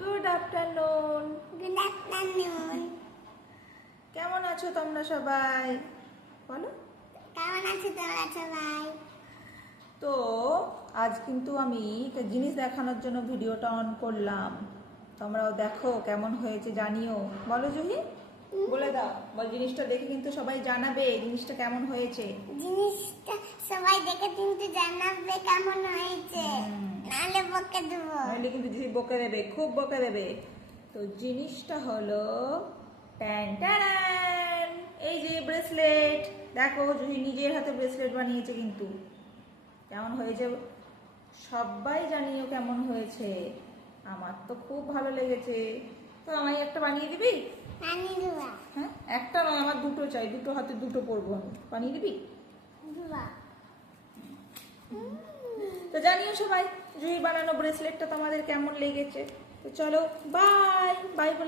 Good afternoon. Good afternoon. কেমন আছো তোমরা সবাই? বলো। কেমন আছো তোমরা সবাই? তো আজ কিন্তু আমি একটা জিনিস দেখানোর জন্য ভিডিওটা অন করলাম। তোমরাও দেখো কেমন হয়েছে জানিও। বলো জুহি, বলে দাও। বল, জিনিসটা দেখে কিন্তু সবাই জানাবে জিনিসটা কেমন হয়েছে। জিনিসটা সবাই দেখে কিন্তু জানাবে কেমন হয়েছে, নাহলে বকে দেবো। নাহলে কিন্তু জুহি বকে দেবে, খুব বকে দেবে। তো জিনিসটা হলো ট্যান ট্যান, এই যে ব্রেসলেট। দেখো জুহি নিজের হাতে ব্রেসলেট বানিয়েছে কিন্তু। কেমন হয়েছে সবাই জানিও কেমন হয়েছে। আমার তো খুব ভালো লেগেছে। তো আমায় একটা বানিয়ে দিবি? বানিয়ে দেবা। হ্যাঁ, একটা নয়, আমার দুটো চাই, দুটো হাতে দুটো পরবো আমি। বানিয়ে দিবি? দেবা। তো জানিও সবাই জুহি বানানো ব্রেসলেটটা তোমাদের কেমন লেগেছে। তো চলো, বাই বাই বলে